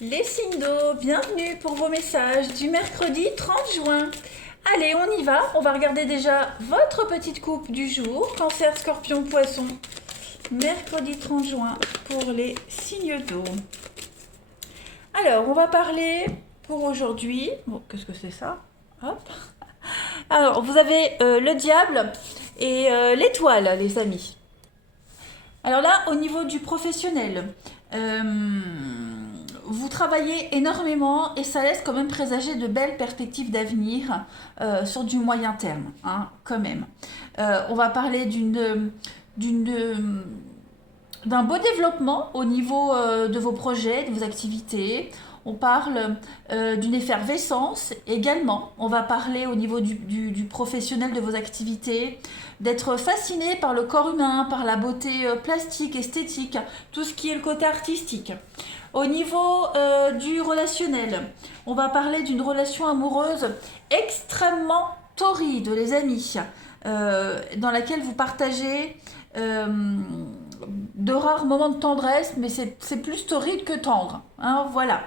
Les signes d'eau, bienvenue pour vos messages du mercredi 30 juin. Allez, on y va. On va regarder déjà votre petite coupe du jour. Cancer, scorpion, poisson. Mercredi 30 juin pour les signes d'eau. Alors, on va parler pour aujourd'hui. Bon, qu'est-ce que c'est ça? Hop. Alors, vous avez le diable et l'étoile, les amis. Alors là, au niveau du professionnel, vous travaillez énormément et ça laisse quand même présager de belles perspectives d'avenir sur du moyen terme, hein, quand même. On va parler d'un beau développement au niveau de vos projets, de vos activités. On parle d'une effervescence également. On va parler au niveau du professionnel de vos activités, d'être fasciné par le corps humain, par la beauté plastique, esthétique, tout ce qui est le côté artistique. Au niveau du relationnel, on va parler d'une relation amoureuse extrêmement torride, les amis, dans laquelle vous partagez de rares moments de tendresse, mais c'est plus torride que tendre. Hein, voilà.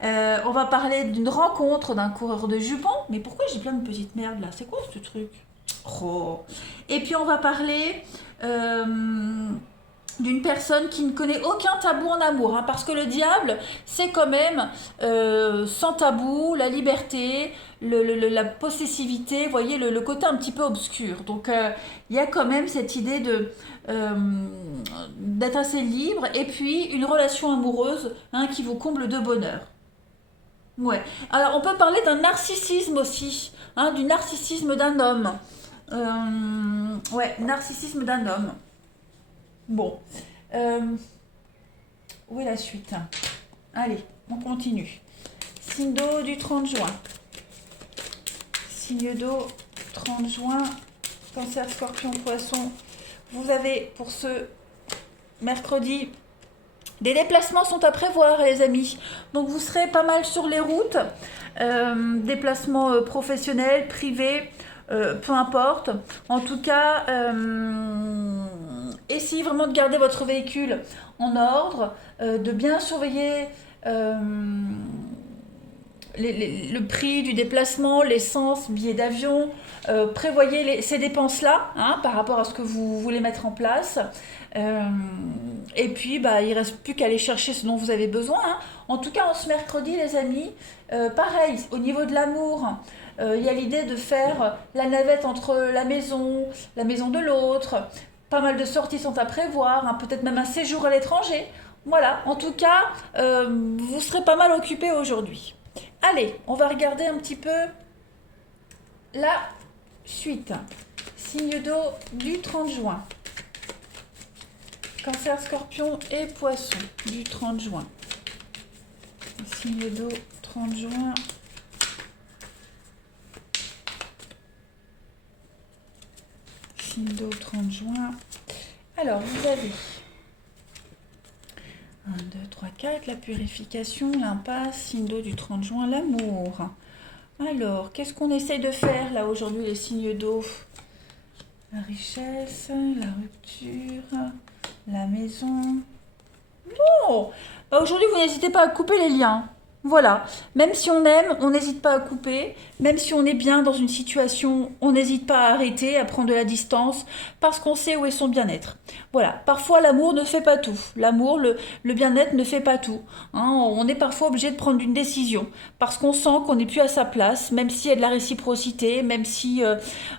On va parler d'une rencontre d'un coureur de jupons. Mais pourquoi j'ai plein de petites merdes là? C'est quoi ce truc? Oh. Et puis on va parler d'une personne qui ne connaît aucun tabou en amour, hein, parce que le diable, c'est quand même sans tabou, la liberté, la possessivité, vous voyez, le côté un petit peu obscur. Donc il y a quand même cette idée d'être assez libre, et puis une relation amoureuse, hein, qui vous comble de bonheur. Ouais. Alors on peut parler d'un narcissisme aussi, hein, du narcissisme d'un homme. Ouais, narcissisme d'un homme. Bon, euh, où est la suite? Allez, on continue. Signe d'eau du 30 juin. Signe d'eau 30 juin, cancer, scorpion, poisson. Vous avez pour ce mercredi, des déplacements sont à prévoir, les amis. Donc vous serez pas mal sur les routes, déplacements professionnels, privés, peu importe. En tout cas, essayez vraiment de garder votre véhicule en ordre, de bien surveiller le prix du déplacement, l'essence, billets d'avion. Prévoyez ces dépenses-là, hein, par rapport à ce que vous voulez mettre en place. Et puis, bah, il ne reste plus qu'à aller chercher ce dont vous avez besoin, hein. En tout cas, en ce mercredi, les amis, pareil, au niveau de l'amour, il y a l'idée de faire la navette entre la maison de l'autre. Pas mal de sorties sont à prévoir, hein, peut-être même un séjour à l'étranger. Voilà, en tout cas, vous serez pas mal occupé aujourd'hui. Allez, on va regarder un petit peu la suite. Signe d'eau du 30 juin. Cancer, scorpion et poisson du 30 juin. Signe d'eau 30 juin. Signe d'eau 30 juin. Alors, vous avez 1, 2, 3, 4, la purification, l'impasse, signe d'eau du 30 juin, l'amour. Alors, qu'est-ce qu'on essaye de faire là aujourd'hui, les signes d'eau? La richesse, la rupture, la maison. Non, bah, aujourd'hui, vous n'hésitez pas à couper les liens. Voilà, même si on aime, on n'hésite pas à couper. Même si on est bien dans une situation, on n'hésite pas à arrêter, à prendre de la distance, parce qu'on sait où est son bien-être. Voilà, parfois l'amour ne fait pas tout. L'amour, le bien-être ne fait pas tout. Hein, on est parfois obligé de prendre une décision, parce qu'on sent qu'on n'est plus à sa place, même s'il y a de la réciprocité, même si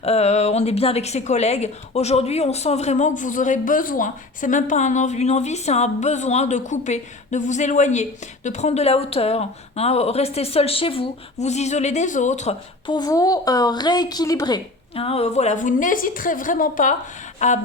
on est bien avec ses collègues. Aujourd'hui, on sent vraiment que vous aurez besoin, c'est même pas une envie, c'est un besoin de couper, de vous éloigner, de prendre de la hauteur, hein, rester seul chez vous, vous isoler des autres, pour vous rééquilibrer. Hein, voilà, vous n'hésiterez vraiment pas à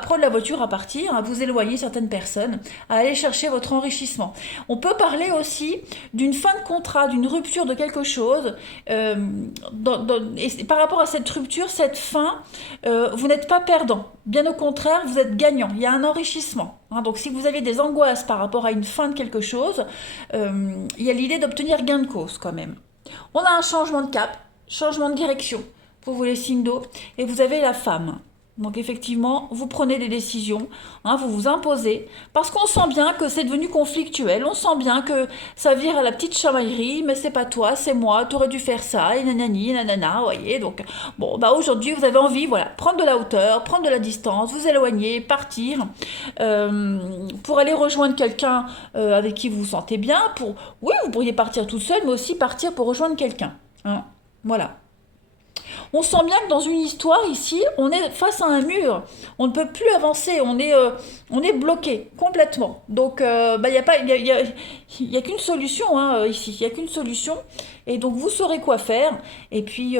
prendre la voiture, à partir, à vous éloigner certaines personnes, à aller chercher votre enrichissement. On peut parler aussi d'une fin de contrat, d'une rupture de quelque chose. Et par rapport à cette rupture, cette fin, vous n'êtes pas perdant. Bien au contraire, vous êtes gagnant. Il y a un enrichissement. Hein, donc si vous avez des angoisses par rapport à une fin de quelque chose, il y a l'idée d'obtenir gain de cause quand même. On a un changement de cap, changement de direction pour vous les signes d'eau, et vous avez la femme. Donc effectivement, vous prenez des décisions, hein, vous vous imposez, parce qu'on sent bien que c'est devenu conflictuel, on sent bien que ça vire à la petite chamaillerie, mais c'est pas toi, c'est moi, t'aurais dû faire ça, et nanani, et nanana, vous voyez. Donc bon, bah aujourd'hui vous avez envie, voilà, prendre de la hauteur, prendre de la distance, vous éloigner, partir, pour aller rejoindre quelqu'un avec qui vous vous sentez bien. Oui, vous pourriez partir toute seule, mais aussi partir pour rejoindre quelqu'un, hein. Voilà. On sent bien que dans une histoire ici, on est face à un mur. On ne peut plus avancer. On est bloqué complètement. Donc, bah, y a pas, y a qu'une solution hein, ici. Il n'y a qu'une solution. Et donc, vous saurez quoi faire. Et puis,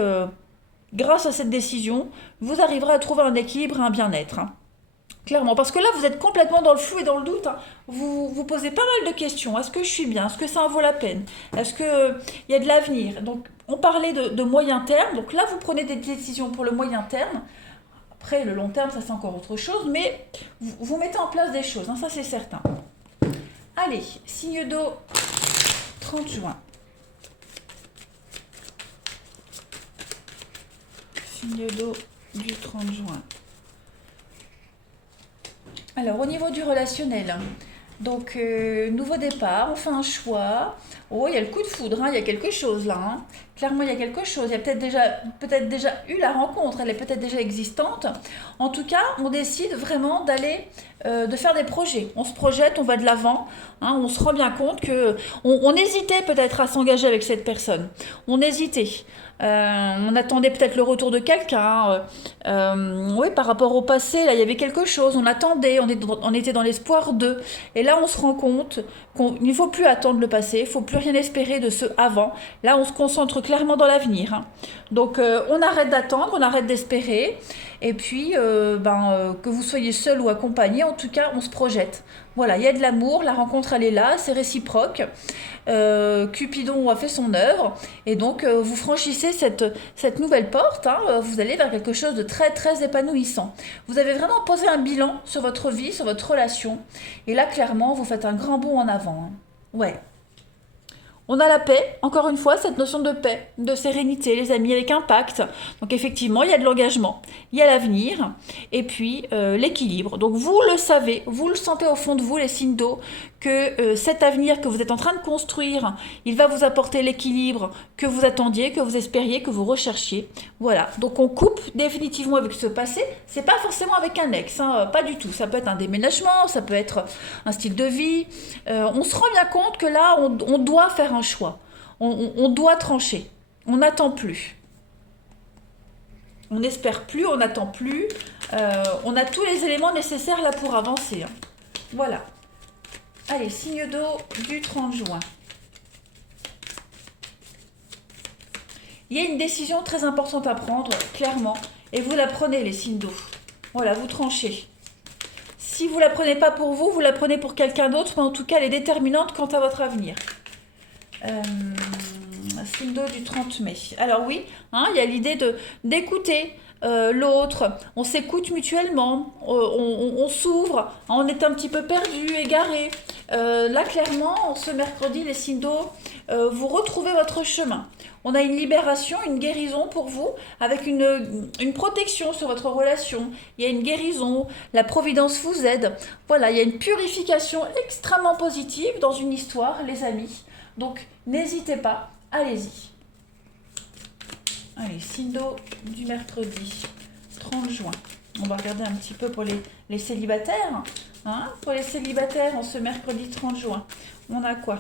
grâce à cette décision, vous arriverez à trouver un équilibre et un bien-être, hein. Clairement, parce que là, vous êtes complètement dans le flou et dans le doute, hein. Vous vous posez pas mal de questions. Est-ce que je suis bien? Est-ce que ça en vaut la peine? Est-ce que il y a de l'avenir? Donc, on parlait de moyen terme. Donc là, vous prenez des décisions pour le moyen terme. Après, le long terme, ça c'est encore autre chose. Mais vous mettez en place des choses, hein, ça c'est certain. Allez, signe d'eau, 30 juin. Signe d'eau du 30 juin. Alors, au niveau du relationnel, donc nouveau départ, on fait un choix. Oh, il y a le coup de foudre, hein, il y a quelque chose là, hein. Clairement, il y a quelque chose. Il y a peut-être déjà eu la rencontre, elle est peut-être déjà existante. En tout cas, on décide vraiment d'aller, de faire des projets. On se projette, on va de l'avant, hein, on se rend bien compte que on hésitait peut-être à s'engager avec cette personne. On hésitait. On attendait peut-être le retour de quelqu'un. Oui, par rapport au passé, là, il y avait quelque chose. On attendait, on était dans l'espoir d'eux. Et là, on se rend compte qu'il ne faut plus attendre le passé, il ne faut plus rien espérer de ce avant. Là, on se concentre clairement dans l'avenir, hein. Donc, on arrête d'attendre, on arrête d'espérer. Et puis, que vous soyez seul ou accompagné, en tout cas, on se projette. Voilà, il y a de l'amour, la rencontre, elle est là, c'est réciproque. Cupidon a fait son œuvre. Et donc, vous franchissez cette nouvelle porte, hein, vous allez vers quelque chose de très, très épanouissant. Vous avez vraiment posé un bilan sur votre vie, sur votre relation. Et là, clairement, vous faites un grand bond en avant, hein. Ouais. On a la paix, encore une fois, cette notion de paix, de sérénité, les amis, avec un pacte. Donc effectivement, il y a de l'engagement, il y a l'avenir, et puis l'équilibre. Donc vous le savez, vous le sentez au fond de vous, les signes d'eau, que cet avenir que vous êtes en train de construire, il va vous apporter l'équilibre que vous attendiez, que vous espériez, que vous recherchiez. Voilà, donc on coupe définitivement avec ce passé. C'est pas forcément avec un ex, hein, pas du tout. Ça peut être un déménagement, ça peut être un style de vie. On se rend bien compte que là, on doit faire un choix. On doit trancher. On n'attend plus. On n'espère plus, on n'attend plus. On a tous les éléments nécessaires là pour avancer, hein. Voilà. Allez, signe d'eau du 30 juin. Il y a une décision très importante à prendre, clairement. Et vous la prenez, les signes d'eau. Voilà, vous tranchez. Si vous ne la prenez pas pour vous, vous la prenez pour quelqu'un d'autre, mais en tout cas, elle est déterminante quant à votre avenir. Signe d'eau du 30 mai. Alors oui, hein, il y a l'idée d'écouter l'autre, on s'écoute mutuellement, on s'ouvre, on est un petit peu perdu, égaré. Là, clairement, ce mercredi, les signes d'eau, vous retrouvez votre chemin. On a une libération, une guérison pour vous, avec une protection sur votre relation. Il y a une guérison, la providence vous aide. Voilà, il y a une purification extrêmement positive dans une histoire, les amis. Donc, n'hésitez pas, allez-y. Allez, signe d'eau du mercredi 30 juin. On va regarder un petit peu pour les célibataires, hein. Pour les célibataires, en ce mercredi 30 juin, on a quoi?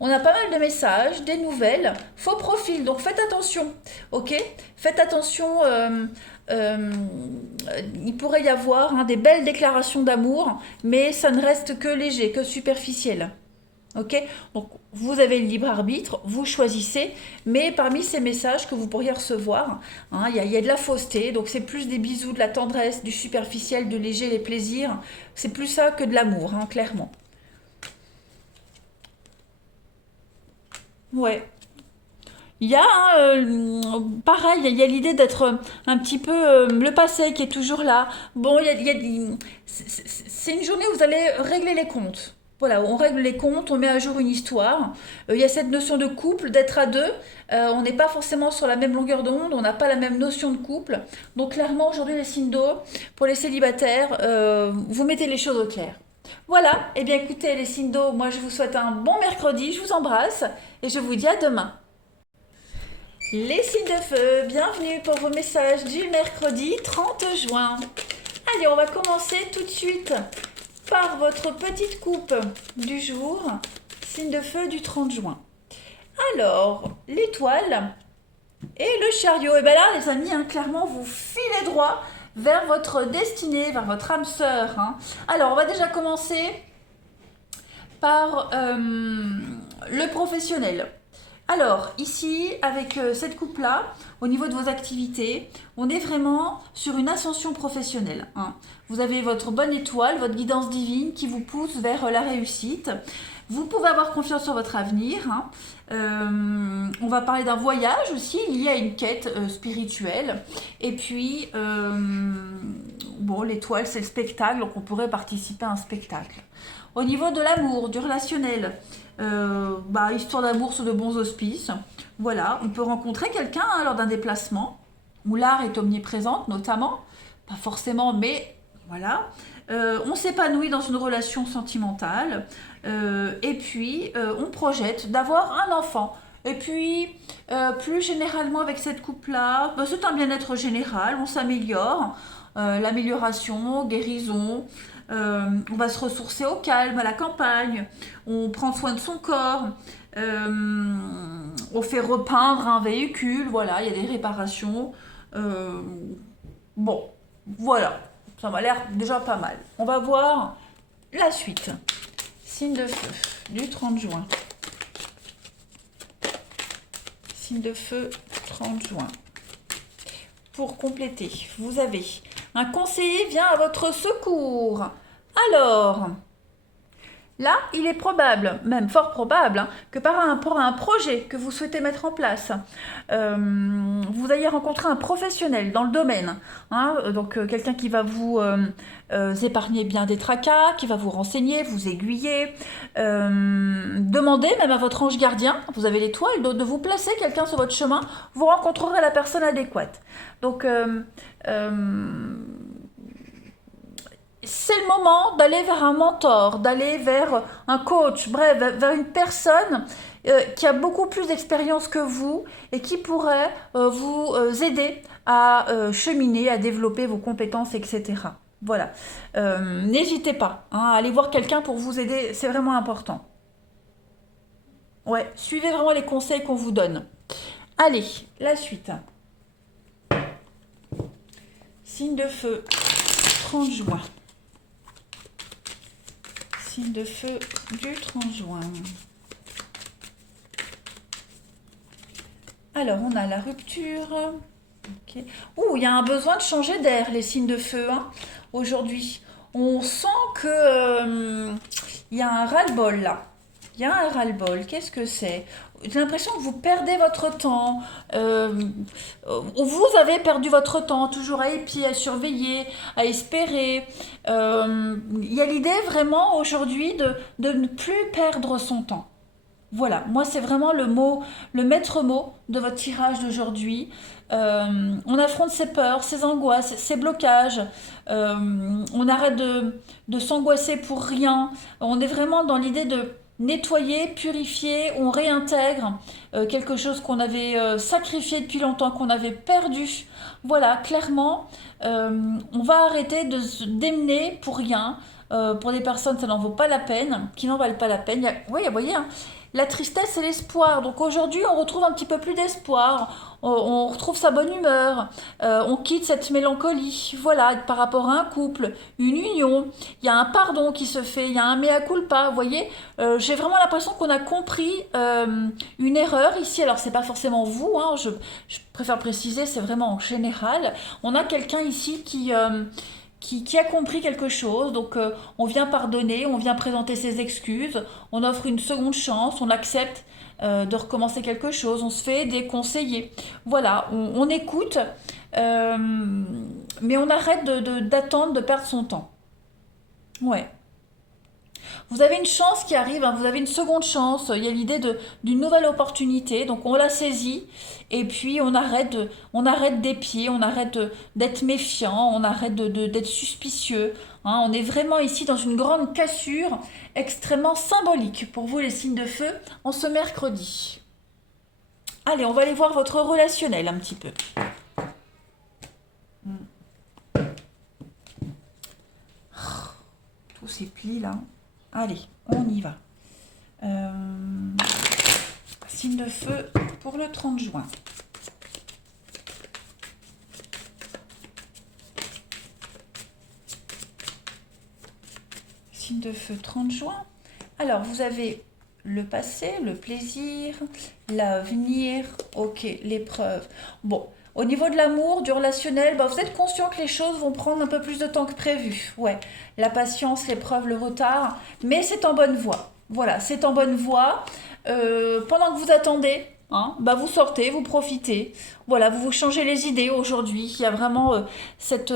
On a pas mal de messages, des nouvelles, faux profils, donc faites attention, ok? Faites attention, il pourrait y avoir, hein, des belles déclarations d'amour, mais ça ne reste que léger, que superficiel. Ok, donc vous avez le libre arbitre, vous choisissez, mais parmi ces messages que vous pourriez recevoir, hein, il y a de la fausseté, donc c'est plus des bisous, de la tendresse, du superficiel, du léger, les plaisirs, c'est plus ça que de l'amour, hein, clairement. Ouais. Il y a, pareil, il y a l'idée d'être un petit peu le passé qui est toujours là. Bon, c'est une journée où vous allez régler les comptes. Voilà, on règle les comptes, on met à jour une histoire. Il y a cette notion de couple, d'être à deux. On n'est pas forcément sur la même longueur d'onde, on n'a pas la même notion de couple. Donc clairement, aujourd'hui, les signes d'eau, pour les célibataires, vous mettez les choses au clair. Voilà, et bien écoutez, les signes d'eau, moi je vous souhaite un bon mercredi, je vous embrasse et je vous dis à demain. Les signes de feu, bienvenue pour vos messages du mercredi 30 juin. Allez, on va commencer tout de suite par votre petite coupe du jour, signe de feu du 30 juin. Alors, l'étoile et le chariot. Et bien là, les amis, clairement, vous filez droit vers votre destinée, vers votre âme sœur. Alors, on va déjà commencer par le professionnel. Alors, ici, avec cette coupe-là, au niveau de vos activités, on est vraiment sur une ascension professionnelle. Vous avez votre bonne étoile, votre guidance divine qui vous pousse vers la réussite. Vous pouvez avoir confiance sur votre avenir. On va parler d'un voyage aussi, il y a une quête spirituelle. Et puis, bon, l'étoile, c'est le spectacle, donc on pourrait participer à un spectacle. Au niveau de l'amour, du relationnel, histoire d'amour sous de bons auspices. Voilà, on peut rencontrer quelqu'un lors d'un déplacement, où l'art est omniprésente notamment, pas forcément, mais voilà. On s'épanouit dans une relation sentimentale, et puis on projette d'avoir un enfant. Et puis, plus généralement avec cette couple-là, c'est un bien-être général, on s'améliore, l'amélioration, guérison, on va se ressourcer au calme, à la campagne, on prend soin de son corps, on fait repeindre un véhicule, voilà, il y a des réparations. Bon, voilà, ça m'a l'air déjà pas mal. On va voir la suite. Signe de feu du 30 juin. Signe de feu 30 juin. Pour compléter, vous avez un conseiller vient à votre secours. Alors, là, il est probable, même fort probable, que par rapport à un projet que vous souhaitez mettre en place, vous ayez rencontré un professionnel dans le domaine. Donc, quelqu'un qui va vous épargner bien des tracas, qui va vous renseigner, vous aiguiller. Demandez même à votre ange gardien, vous avez l'étoile, de vous placer quelqu'un sur votre chemin, vous rencontrerez la personne adéquate. Donc, c'est le moment d'aller vers un mentor, d'aller vers un coach, bref, vers une personne qui a beaucoup plus d'expérience que vous et qui pourrait vous aider à cheminer, à développer vos compétences, etc. Voilà. N'hésitez pas à aller voir quelqu'un pour vous aider, c'est vraiment important. Ouais, suivez vraiment les conseils qu'on vous donne. Allez, la suite. Signe de feu, 30 juin. Signe de feu du 30 juin. Alors, on a la rupture. Okay. Ouh, il y a un besoin de changer d'air, les signes de feu, aujourd'hui. On sent que il y a un ras-le-bol, là. Il y a un ras-le-bol. Qu'est-ce que c'est? J'ai l'impression que vous perdez votre temps. Vous avez perdu votre temps, toujours à épier, à surveiller, à espérer. Il y a l'idée vraiment aujourd'hui de ne plus perdre son temps. Voilà, moi c'est vraiment le mot, le maître mot de votre tirage d'aujourd'hui. On affronte ses peurs, ses angoisses, ses blocages. On arrête de s'angoisser pour rien. On est vraiment dans l'idée de nettoyer, purifier. On réintègre quelque chose qu'on avait sacrifié depuis longtemps, qu'on avait perdu. Voilà, clairement, on va arrêter de se démener pour rien. Pour des personnes, ça n'en vaut pas la peine, qui n'en valent pas la peine. Oui, vous voyez, la tristesse et l'espoir. Donc aujourd'hui, on retrouve un petit peu plus d'espoir, on retrouve sa bonne humeur, on quitte cette mélancolie. Voilà, par rapport à un couple, une union, il y a un pardon qui se fait, il y a un mea culpa. Vous voyez, j'ai vraiment l'impression qu'on a compris une erreur ici. Alors c'est pas forcément vous, je préfère préciser, c'est vraiment en général. On a quelqu'un ici qui a compris quelque chose, donc on vient pardonner, on vient présenter ses excuses, on offre une seconde chance, on accepte de recommencer quelque chose, on se fait aider, conseiller. Voilà, on écoute, mais on arrête d'attendre de perdre son temps. Ouais. Vous avez une chance qui arrive, hein, vous avez une seconde chance. Il y a l'idée d'une nouvelle opportunité, donc on la saisit et puis on arrête d'épier, on arrête d'être méfiant, on arrête d'être suspicieux. Hein. On est vraiment ici dans une grande cassure extrêmement symbolique pour vous les signes de feu en ce mercredi. Allez, on va aller voir votre relationnel un petit peu. Tous ces plis là. Allez, on y va. Signe de feu pour le 30 juin. Signe de feu 30 juin. Alors, vous avez le passé, le plaisir, l'avenir, ok, l'épreuve. Bon, au niveau de l'amour, du relationnel, bah, vous êtes conscient que les choses vont prendre un peu plus de temps que prévu. Ouais, la patience, l'épreuve, le retard, mais c'est en bonne voie. Voilà, c'est en bonne voie. Pendant que vous attendez, hein, bah vous sortez, vous profitez. Voilà, vous vous changez les idées aujourd'hui. Il y a vraiment cette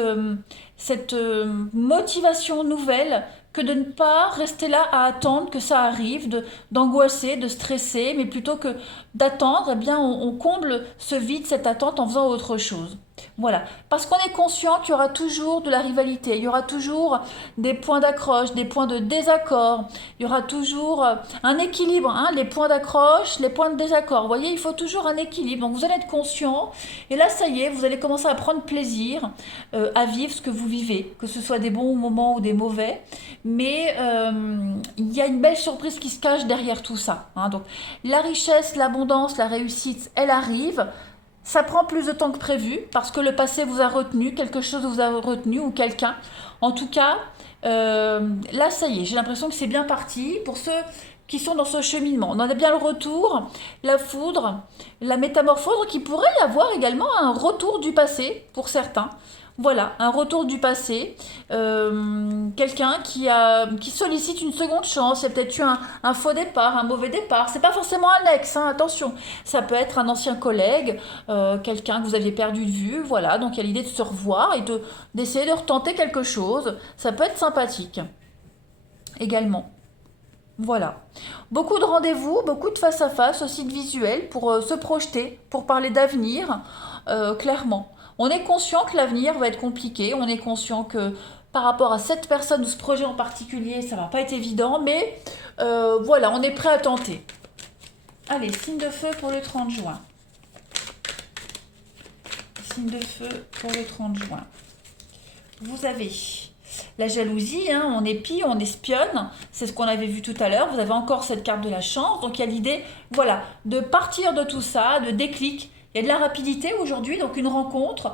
motivation nouvelle que de ne pas rester là à attendre que ça arrive, d'angoisser, de stresser, mais plutôt que d'attendre, eh bien, on comble ce vide, cette attente en faisant autre chose. Voilà, parce qu'on est conscient qu'il y aura toujours de la rivalité, il y aura toujours des points d'accroche, des points de désaccord, il y aura toujours un équilibre, hein, les points d'accroche, les points de désaccord. Vous voyez, il faut toujours un équilibre. Donc vous allez être conscient, et là, ça y est, vous allez commencer à prendre plaisir à vivre ce que vous vivez, que ce soit des bons moments ou des mauvais. Mais il y a une belle surprise qui se cache derrière tout ça. Hein. Donc la richesse, l'abondance, la réussite, elle arrive. Ça prend plus de temps que prévu parce que le passé vous a retenu, quelque chose vous a retenu ou quelqu'un. En tout cas, là, ça y est, j'ai l'impression que c'est bien parti. Pour ceux qui sont dans ce cheminement, on en a bien le retour, la foudre, la métamorphose, qui pourrait y avoir également un retour du passé pour certains. Voilà, un retour du passé, quelqu'un qui sollicite une seconde chance. Il y a peut-être eu un faux départ, un mauvais départ. C'est pas forcément un ex, hein, attention. Ça peut être un ancien collègue, quelqu'un que vous aviez perdu de vue. Voilà, donc il y a l'idée de se revoir et d'essayer de retenter quelque chose. Ça peut être sympathique également. Voilà. Beaucoup de rendez-vous, beaucoup de face-à-face, aussi de visuels pour se projeter, pour parler d'avenir, clairement. On est conscient que l'avenir va être compliqué, on est conscient que par rapport à cette personne ou ce projet en particulier, ça va pas être évident, mais voilà, on est prêt à tenter. Allez, signe de feu pour le 30 juin. Signe de feu pour le 30 juin. Vous avez la jalousie, hein, on épie, on espionne, c'est ce qu'on avait vu tout à l'heure, vous avez encore cette carte de la chance, donc il y a l'idée, voilà, de partir de tout ça, de déclic. Il y a de la rapidité aujourd'hui, donc une rencontre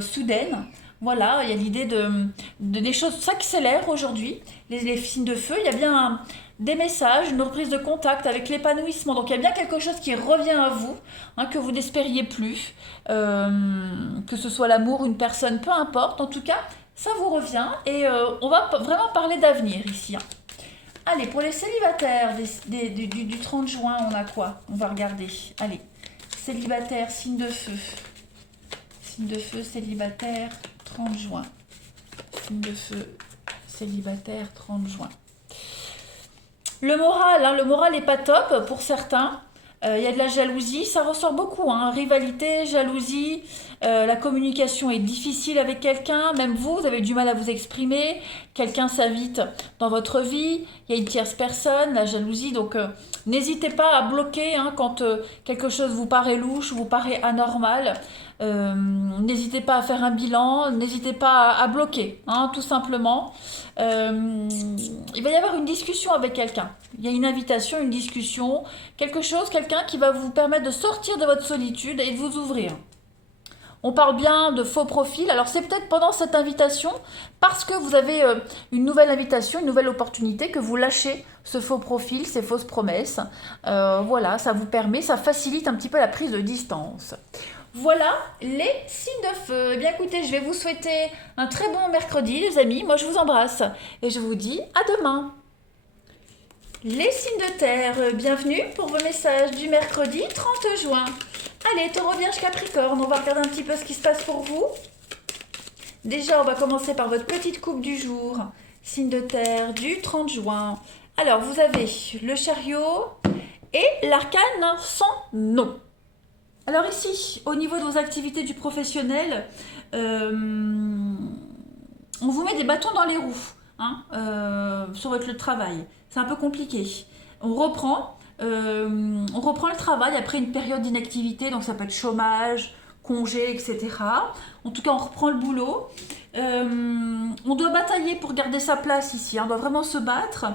soudaine. Voilà, il y a l'idée des choses s'accélèrent aujourd'hui. Les signes de feu, il y a bien des messages, une reprise de contact avec l'épanouissement. Donc il y a bien quelque chose qui revient à vous, hein, que vous n'espériez plus, que ce soit l'amour, une personne, peu importe. En tout cas, ça vous revient et on va vraiment parler d'avenir ici. Hein. Allez, pour les célibataires du 30 juin, on a quoi? On va regarder. Allez. Célibataire, signe de feu. Signe de feu, célibataire, 30 juin. Signe de feu, célibataire, 30 juin. Le moral, hein, le moral n'est pas top pour certains. Il y a de la jalousie, ça ressort beaucoup. Hein, rivalité, jalousie, la communication est difficile avec quelqu'un. Même vous avez du mal à vous exprimer. Quelqu'un s'invite dans votre vie. Il y a une tierce personne, la jalousie. Donc, n'hésitez pas à bloquer hein, quand quelque chose vous paraît louche, vous paraît anormal. N'hésitez pas à faire un bilan, n'hésitez pas à bloquer, hein, tout simplement. Il va y avoir une discussion avec quelqu'un. Il y a une invitation, une discussion, quelque chose, quelqu'un qui va vous permettre de sortir de votre solitude et de vous ouvrir. On parle bien de faux profil. Alors c'est peut-être pendant cette invitation, parce que vous avez une nouvelle invitation, une nouvelle opportunité, que vous lâchez ce faux profil, ces fausses promesses. Voilà, ça vous permet, ça facilite un petit peu la prise de distance. Voilà les signes de feu. Eh bien écoutez, je vais vous souhaiter un très bon mercredi les amis. Moi je vous embrasse et je vous dis à demain. Les signes de terre, bienvenue pour vos messages du mercredi 30 juin. Allez, Taureau, Vierge, Capricorne, on va regarder un petit peu ce qui se passe pour vous. Déjà, on va commencer par votre petite coupe du jour. Signe de terre du 30 juin. Alors, vous avez le chariot et l'arcane sans nom. Alors ici, au niveau de vos activités du professionnel, on vous met des bâtons dans les roues sur votre lieu de travail. C'est un peu compliqué. On reprend le travail après une période d'inactivité, donc ça peut être chômage, congé, etc. En tout cas, on reprend le boulot. On doit batailler pour garder sa place ici, on doit vraiment se battre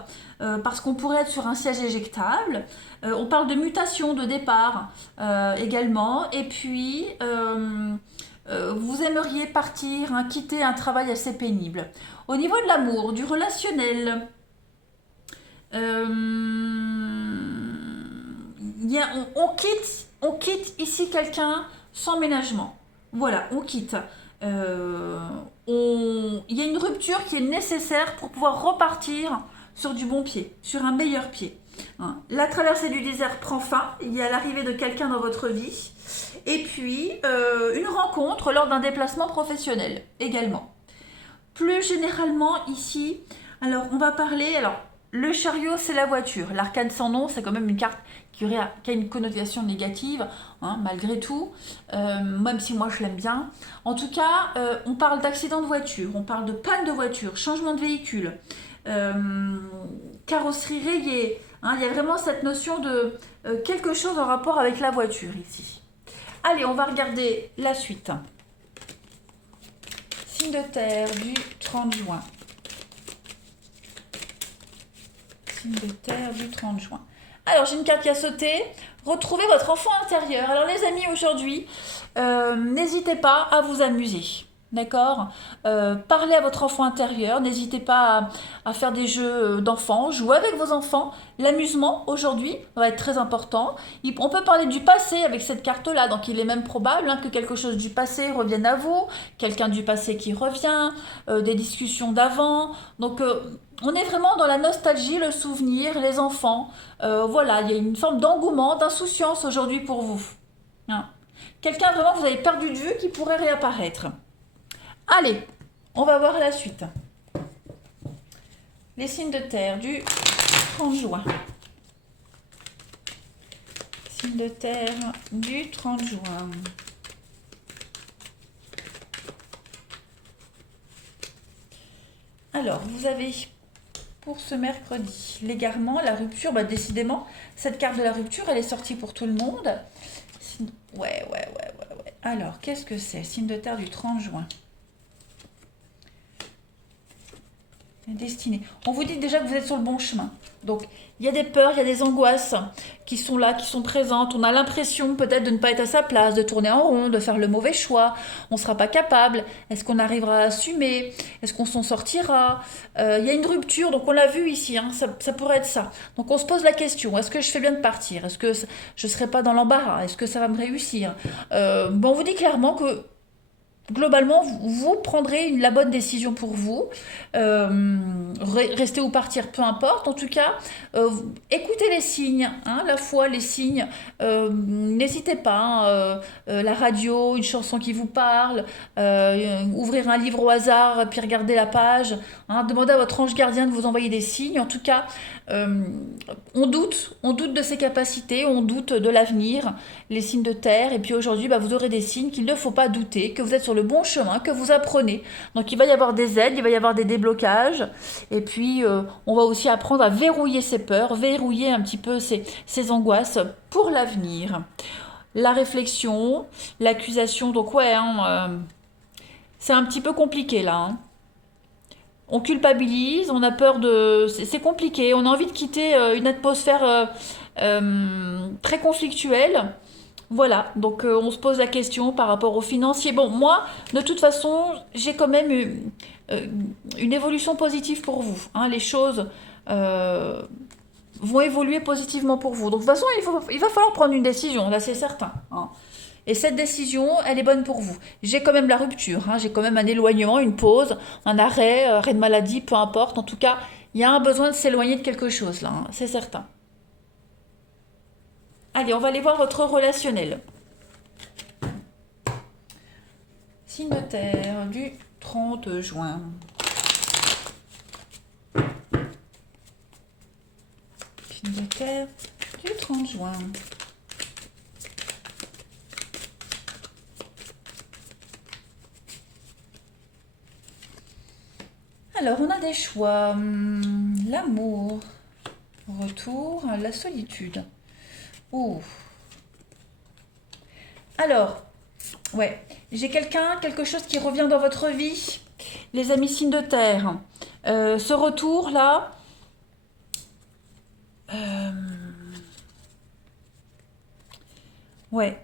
parce qu'on pourrait être sur un siège éjectable. On parle de mutation, de départ également. Et puis, vous aimeriez partir, quitter un travail assez pénible. Au niveau de l'amour, du relationnel, on quitte ici quelqu'un sans ménagement. Voilà, on quitte. Il y a une rupture qui est nécessaire pour pouvoir repartir sur du bon pied, sur un meilleur pied. La traversée du désert prend fin, il y a l'arrivée de quelqu'un dans votre vie, et puis une rencontre lors d'un déplacement professionnel également. Plus généralement ici, alors on va parler, le chariot c'est la voiture, l'arcane sans nom c'est quand même une carte qui a une connotation négative, malgré tout, même si moi je l'aime bien. En tout cas, on parle d'accident de voiture, on parle de panne de voiture, changement de véhicule, carrosserie rayée. Il y a vraiment cette notion de quelque chose en rapport avec la voiture ici. Allez, on va regarder la suite. Signe de terre du 30 juin. Signe de terre du 30 juin. Alors, j'ai une carte qui a sauté. Retrouvez votre enfant intérieur. Alors, les amis, aujourd'hui, n'hésitez pas à vous amuser. D'accord, parlez à votre enfant intérieur. N'hésitez pas à faire des jeux d'enfants. Jouez avec vos enfants. L'amusement, aujourd'hui, va être très important. On peut parler du passé avec cette carte-là. Donc, il est même probable que quelque chose du passé revienne à vous. Quelqu'un du passé qui revient. Des discussions d'avant. Donc, on est vraiment dans la nostalgie, le souvenir, les enfants. Voilà, il y a une forme d'engouement, d'insouciance aujourd'hui pour vous. Quelqu'un vraiment que vous avez perdu de vue qui pourrait réapparaître. Allez, on va voir la suite. Les signes de terre du 30 juin. Signes de terre du 30 juin. Alors, vous avez pour ce mercredi l'égarement, la rupture. Décidément, cette carte de la rupture, elle est sortie pour tout le monde. Ouais. Alors, qu'est-ce que c'est? Signe de terre du 30 juin. Destinée. On vous dit déjà que vous êtes sur le bon chemin. Donc, il y a des peurs, il y a des angoisses qui sont là, qui sont présentes. On a l'impression peut-être de ne pas être à sa place, de tourner en rond, de faire le mauvais choix. On ne sera pas capable. Est-ce qu'on arrivera à assumer? Est-ce qu'on s'en sortira? Il y a une rupture, donc on l'a vu ici, ça pourrait être ça. Donc on se pose la question, est-ce que je fais bien de partir? Est-ce que je ne serai pas dans l'embarras? Est-ce que ça va me réussir? On vous dit clairement que globalement, vous prendrez la bonne décision pour vous. Rester ou partir, peu importe. En tout cas, écoutez les signes, la foi, les signes. N'hésitez pas. La radio, une chanson qui vous parle, ouvrir un livre au hasard, puis regarder la page. Demandez à votre ange gardien de vous envoyer des signes. En tout cas, on doute de ses capacités, on doute de l'avenir, les signes de terre. Et puis aujourd'hui, vous aurez des signes qu'il ne faut pas douter, que vous êtes sur le bon chemin, que vous apprenez. Donc il va y avoir des aides, il va y avoir des déblocages. Et puis on va aussi apprendre à verrouiller ses peurs, verrouiller un petit peu ses angoisses pour l'avenir. La réflexion, l'accusation, donc c'est un petit peu compliqué là. On culpabilise, on a peur de... C'est compliqué, on a envie de quitter une atmosphère très conflictuelle. Voilà, donc on se pose la question par rapport aux financiers. Bon, moi, de toute façon, j'ai quand même une évolution positive pour vous. Les choses vont évoluer positivement pour vous. Donc de toute façon, il va falloir prendre une décision, là c'est certain. Et cette décision, elle est bonne pour vous. J'ai quand même la rupture, j'ai quand même un éloignement, une pause, un arrêt de maladie, peu importe. En tout cas, il y a un besoin de s'éloigner de quelque chose là, c'est certain. Allez, on va aller voir votre relationnel. Signe de terre du 30 juin. terre du 30 juin. Alors, on a des choix. L'amour, retour, la solitude. Ouh. Alors, ouais, j'ai quelque chose qui revient dans votre vie. Les amis signes de terre. Ce retour-là, ouais,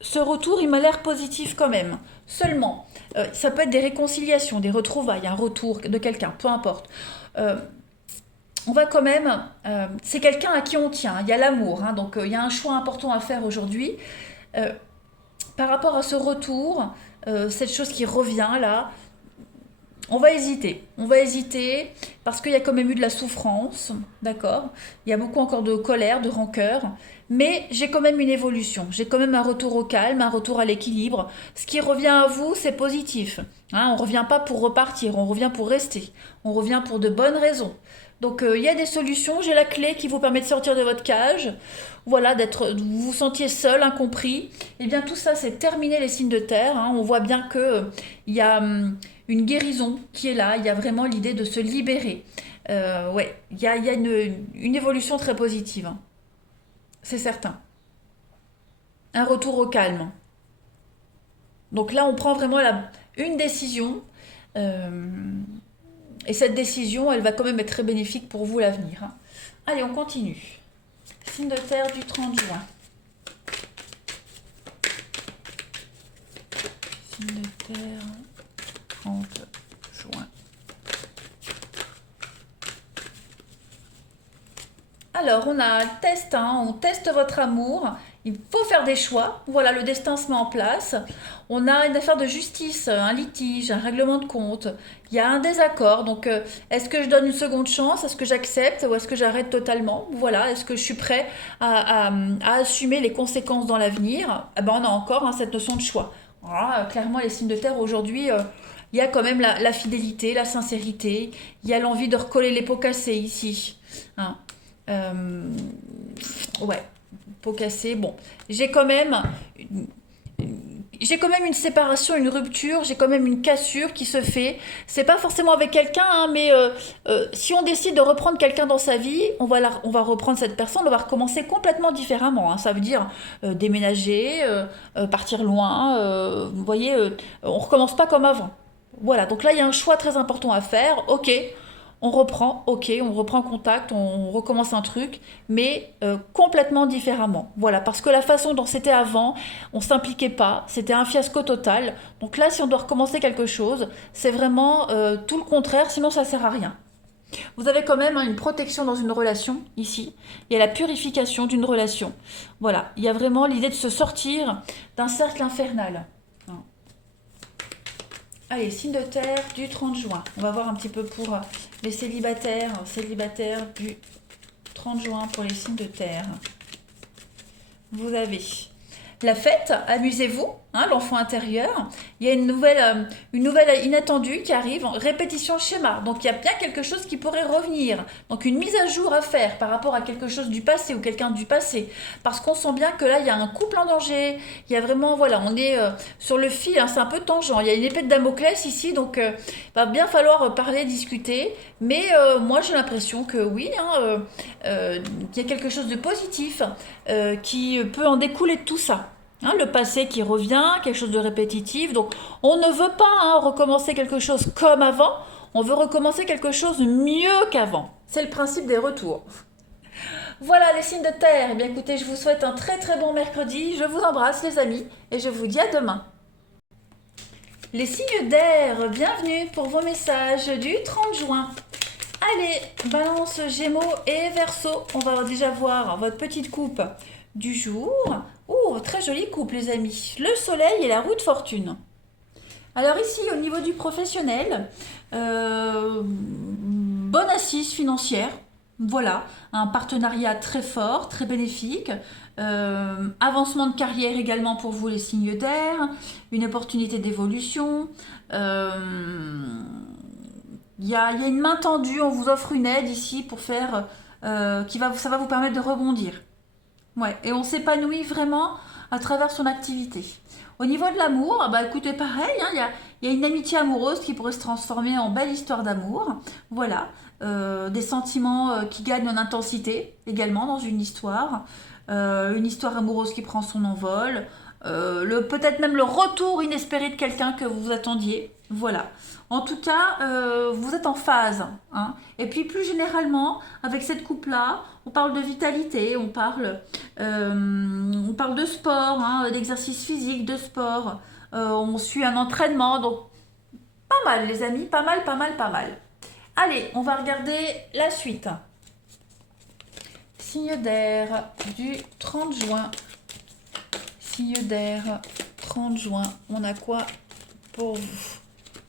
ce retour, il m'a l'air positif quand même. Seulement, ça peut être des réconciliations, des retrouvailles, un retour de quelqu'un, peu importe. Euh, on va quand même, c'est quelqu'un à qui on tient, il y a l'amour, hein, donc il y a un choix important à faire aujourd'hui. Euh, Par rapport à ce retour, cette chose qui revient là, on va hésiter. On va hésiter parce qu'il y a quand même eu de la souffrance, d'accord? Il y a beaucoup encore de colère, de rancœur, mais j'ai quand même une évolution. J'ai quand même un retour au calme, un retour à l'équilibre. Ce qui revient à vous, c'est positif. Hein, on ne revient pas pour repartir, on revient pour rester. On revient pour de bonnes raisons. Donc il y a des solutions, j'ai la clé qui vous permet de sortir de votre cage, voilà, vous vous sentiez seul, incompris. Et bien tout ça, c'est terminé les signes de terre. Hein. On voit bien que il y a une guérison qui est là. Il y a vraiment l'idée de se libérer. Ouais, il y a une évolution très positive, hein. C'est certain. Un retour au calme. Donc là, on prend vraiment une décision. euh, et cette décision, elle va quand même être très bénéfique pour vous à l'avenir, hein. Allez, on continue. Signe de terre du 30 juin. Signe de terre, 30 juin. Alors, on a un test, hein, on teste votre amour. Il faut faire des choix. Voilà, le destin se met en place. On a une affaire de justice, un litige, un règlement de compte. Il y a un désaccord. Donc, est-ce que je donne une seconde chance? Est-ce que j'accepte ou est-ce que j'arrête totalement? Voilà, est-ce que je suis prêt à assumer les conséquences dans l'avenir? Eh ben, on a encore, hein, cette notion de choix. Voilà, clairement, les signes de terre aujourd'hui, il y a quand même la fidélité, la sincérité. Il y a l'envie de recoller les pots cassés ici, hein. Euh, ouais, pot cassé. Bon, j'ai quand même une séparation, une rupture, j'ai quand même une cassure qui se fait. C'est pas forcément avec quelqu'un, hein, mais si on décide de reprendre quelqu'un dans sa vie, on va reprendre cette personne, on va recommencer complètement différemment, hein. Ça veut dire déménager, partir loin. Vous voyez, on recommence pas comme avant. Voilà, donc là il y a un choix très important à faire. Ok, on reprend, ok, on reprend contact, on recommence un truc, mais complètement différemment. Voilà, parce que la façon dont c'était avant, on s'impliquait pas, c'était un fiasco total. Donc là, si on doit recommencer quelque chose, c'est vraiment tout le contraire, sinon ça sert à rien. Vous avez quand même, hein, une protection dans une relation, ici. Il y a la purification d'une relation. Voilà, il y a vraiment l'idée de se sortir d'un cercle infernal. Allez, signe de terre du 30 juin. On va voir un petit peu pour les célibataires du 30 juin pour les signes de terre. Vous avez la fête, amusez-vous, hein, l'enfant intérieur. Il y a une nouvelle inattendue qui arrive, répétition schéma. Donc il y a bien quelque chose qui pourrait revenir. Donc une mise à jour à faire par rapport à quelque chose du passé ou quelqu'un du passé. Parce qu'on sent bien que là, il y a un couple en danger. Il y a vraiment, voilà, on est sur le fil, hein, c'est un peu tangent. Il y a une épée de Damoclès ici, donc il va bien falloir parler, discuter. Mais moi, j'ai l'impression que oui, hein, qu'il y a quelque chose de positif qui peut en découler de tout ça. Hein, le passé qui revient, quelque chose de répétitif. Donc, on ne veut pas, hein, recommencer quelque chose comme avant. On veut recommencer quelque chose mieux qu'avant. C'est le principe des retours. Voilà les signes de terre. Eh bien, écoutez, je vous souhaite un très très bon mercredi. Je vous embrasse, les amis, et je vous dis à demain. Les signes d'air, bienvenue pour vos messages du 30 juin. Allez, Balance, Gémeaux et Verseau, on va déjà voir votre petite coupe du jour. Oh, très jolie coupe, les amis. Le soleil et la roue de fortune. Alors ici, au niveau du professionnel, bonne assise financière. Voilà, un partenariat très fort, très bénéfique. Avancement de carrière également pour vous, les signes d'air. Une opportunité d'évolution. Il y a une main tendue, on vous offre une aide ici pour faire ça va vous permettre de rebondir. Ouais, et on s'épanouit vraiment à travers son activité. Au niveau de l'amour, bah écoutez, pareil, hein, il y a une amitié amoureuse qui pourrait se transformer en belle histoire d'amour. Voilà, des sentiments qui gagnent en intensité également dans une histoire amoureuse qui prend son envol, peut-être même le retour inespéré de quelqu'un que vous attendiez. Voilà. En tout cas, vous êtes en phase, hein. Et puis plus généralement, avec cette coupe-là, on parle de vitalité, on parle de sport, hein, d'exercice physique, de sport. On suit un entraînement, donc pas mal les amis, pas mal, pas mal, pas mal. Allez, on va regarder la suite. Signe d'air du 30 juin. Signe d'air 30 juin. On a quoi pour vous?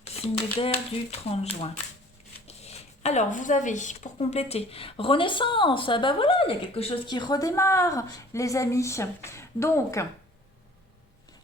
Signe d'air du 30 juin. Alors, vous avez, pour compléter, Renaissance. Ah bah voilà, il y a quelque chose qui redémarre, les amis. Donc,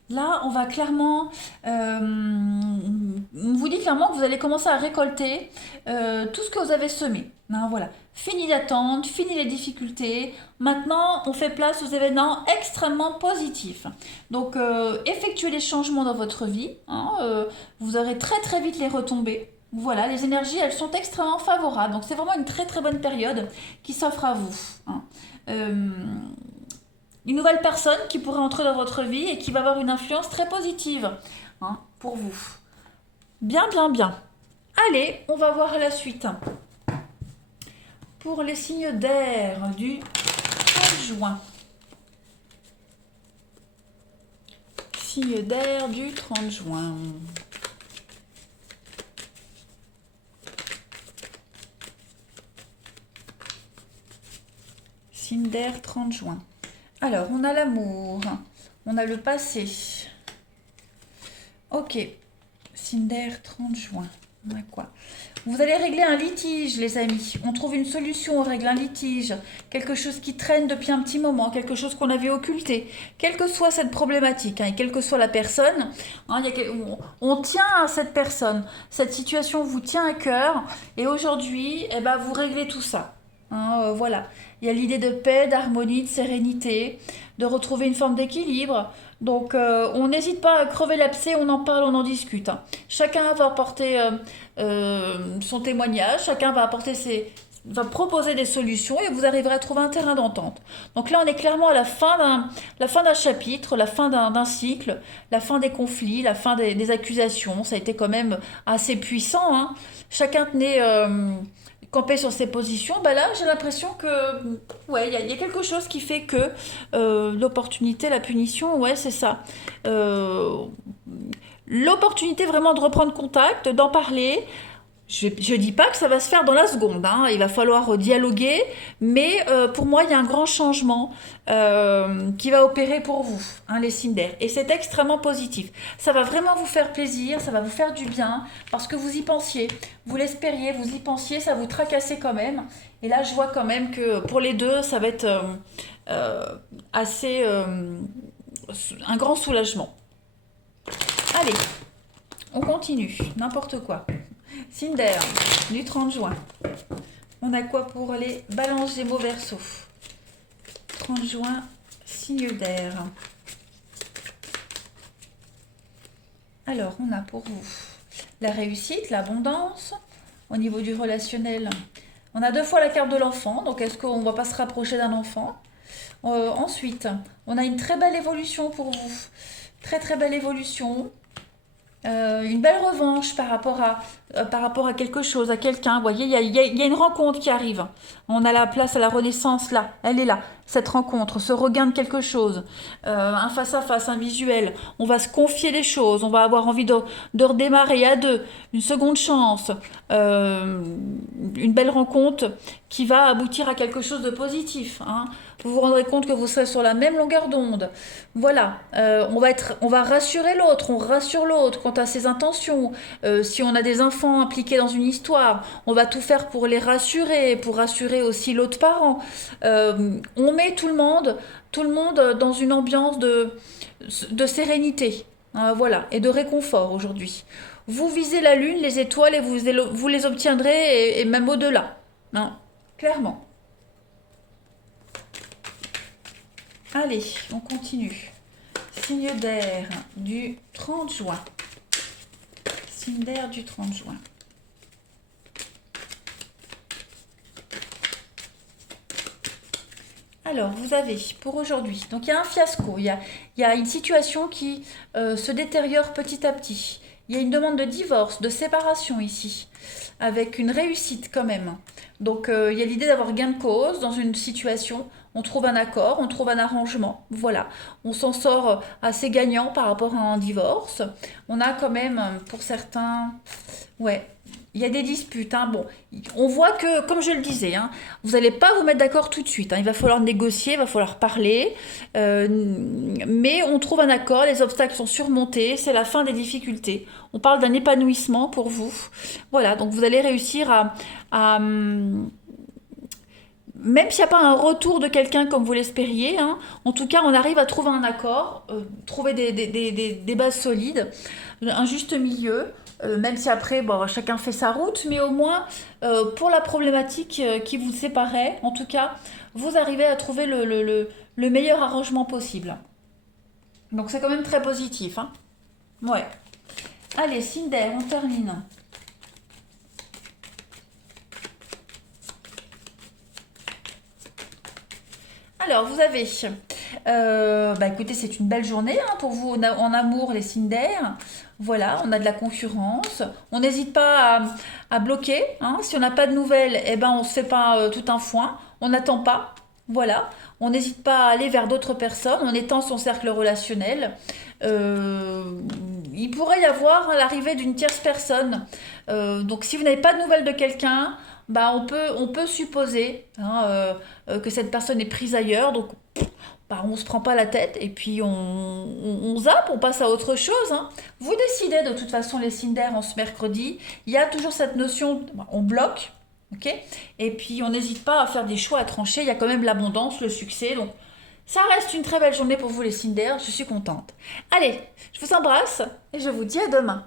là, on va clairement, on vous dit clairement que vous allez commencer à récolter tout ce que vous avez semé. Hein, voilà. Fini d'attendre, fini les difficultés. Maintenant, on fait place aux événements extrêmement positifs. Donc, effectuez les changements dans votre vie. Hein, vous aurez très très vite les retombées. Voilà, les énergies, elles sont extrêmement favorables. Donc, c'est vraiment une très très bonne période qui s'offre à vous. Hein. Une nouvelle personne qui pourrait entrer dans votre vie et qui va avoir une influence très positive, hein, pour vous. Bien, bien, bien. Allez, on va voir la suite. Pour les signes d'air du 30 juin. Signe d'air du 30 juin. Signe d'air 30 juin. Alors, on a l'amour, on a le passé. Ok, signe d'air 30 juin. On a quoi? Vous allez régler un litige, les amis. On trouve une solution, on règle un litige. Quelque chose qui traîne depuis un petit moment, quelque chose qu'on avait occulté. Quelle que soit cette problématique, hein, et quelle que soit la personne, hein, on tient à cette personne. Cette situation vous tient à cœur. Et aujourd'hui, eh ben, vous réglez tout ça. Hein, voilà. Il y a l'idée de paix, d'harmonie, de sérénité, de retrouver une forme d'équilibre. Donc, on n'hésite pas à crever l'abcès, on en parle, on en discute. Hein. Chacun va apporter son témoignage, chacun va proposer des solutions et vous arriverez à trouver un terrain d'entente. Donc là, on est clairement à la fin d'un chapitre, la fin d'un cycle, la fin des conflits, la fin des accusations. Ça a été quand même assez puissant. Hein. Chacun tenait camper sur ses positions. Bah là, j'ai l'impression que ouais, il y a quelque chose qui fait que l'opportunité, la punition, ouais, c'est ça. L'opportunité vraiment de reprendre contact, d'en parler. Je ne dis pas que ça va se faire dans la seconde, hein. Il va falloir dialoguer, mais pour moi, il y a un grand changement qui va opérer pour vous, hein, les signes d'air. Et c'est extrêmement positif. Ça va vraiment vous faire plaisir, ça va vous faire du bien, parce que vous y pensiez, vous l'espériez, vous y pensiez, ça vous tracassait quand même. Et là, je vois quand même que pour les deux, ça va être assez un grand soulagement. Allez, on continue, n'importe quoi. Signe d'air, du 30 juin. On a quoi pour les balances Gémeaux Verseau? 30 juin, signe d'air. Alors, on a pour vous la réussite, l'abondance. Au niveau du relationnel, on a deux fois la carte de l'enfant. Donc, est-ce qu'on ne va pas se rapprocher d'un enfant? Ensuite, on a une très belle évolution pour vous. Très, très belle évolution. Une belle revanche par rapport à quelque chose, à quelqu'un. Vous voyez, il y a une rencontre qui arrive. On a la place à la renaissance là, elle est là. Cette rencontre, ce regain de quelque chose, un face-à-face, un visuel. On va se confier les choses, on va avoir envie de redémarrer à deux, une seconde chance, une belle rencontre qui va aboutir à quelque chose de positif. Hein. Vous vous rendrez compte que vous serez sur la même longueur d'onde. Voilà, on va rassurer l'autre, on rassure l'autre quant à ses intentions. Si on a des enfants impliqués dans une histoire, on va tout faire pour les rassurer, pour rassurer aussi l'autre parent. On met tout le monde dans une ambiance de sérénité, voilà, et de réconfort aujourd'hui. Vous visez la lune, les étoiles, et vous les obtiendrez, et même au-delà, hein, clairement. Allez, on continue. Signe d'air du 30 juin. Signe d'air du 30 juin. Alors, vous avez pour aujourd'hui, donc il y a un fiasco, il y a une situation qui se détériore petit à petit. Il y a une demande de divorce, de séparation ici, avec une réussite quand même. Donc, il y a l'idée d'avoir gain de cause dans une situation. On trouve un accord, on trouve un arrangement. Voilà, on s'en sort assez gagnant par rapport à un divorce. On a quand même, pour certains, ouais, il y a des disputes. Hein. Bon, on voit que, comme je le disais, hein, vous n'allez pas vous mettre d'accord tout de suite. Hein. Il va falloir négocier, il va falloir parler. Mais on trouve un accord, les obstacles sont surmontés, c'est la fin des difficultés. On parle d'un épanouissement pour vous. Voilà, donc vous allez réussir même s'il n'y a pas un retour de quelqu'un comme vous l'espériez, hein, en tout cas, on arrive à trouver un accord, trouver des bases solides, un juste milieu, même si après, bon, chacun fait sa route, mais au moins, pour la problématique qui vous séparait, en tout cas, vous arrivez à trouver le meilleur arrangement possible. Donc c'est quand même très positif. Hein. Ouais. Allez, Cinder, on termine. Alors, vous avez, bah écoutez, c'est une belle journée hein, pour vous en amour, les Cinder. Voilà, on a de la concurrence. On n'hésite pas à bloquer. Hein. Si on n'a pas de nouvelles, eh ben, on ne se fait pas tout un foin. On n'attend pas. Voilà. On n'hésite pas à aller vers d'autres personnes. On étend son cercle relationnel. Euh, il pourrait y avoir l'arrivée d'une tierce personne. Donc, si vous n'avez pas de nouvelles de quelqu'un, bah, on peut supposer hein, que cette personne est prise ailleurs. Donc, bah, on se prend pas la tête et puis on zappe, on passe à autre chose. Hein. Vous décidez de toute façon les Cinder en ce mercredi. Il y a toujours cette notion, on bloque, ok. Et puis on n'hésite pas à faire des choix à trancher. Il y a quand même l'abondance, le succès. Donc ça reste une très belle journée pour vous les Cinder. Je suis contente. Allez, je vous embrasse et je vous dis à demain.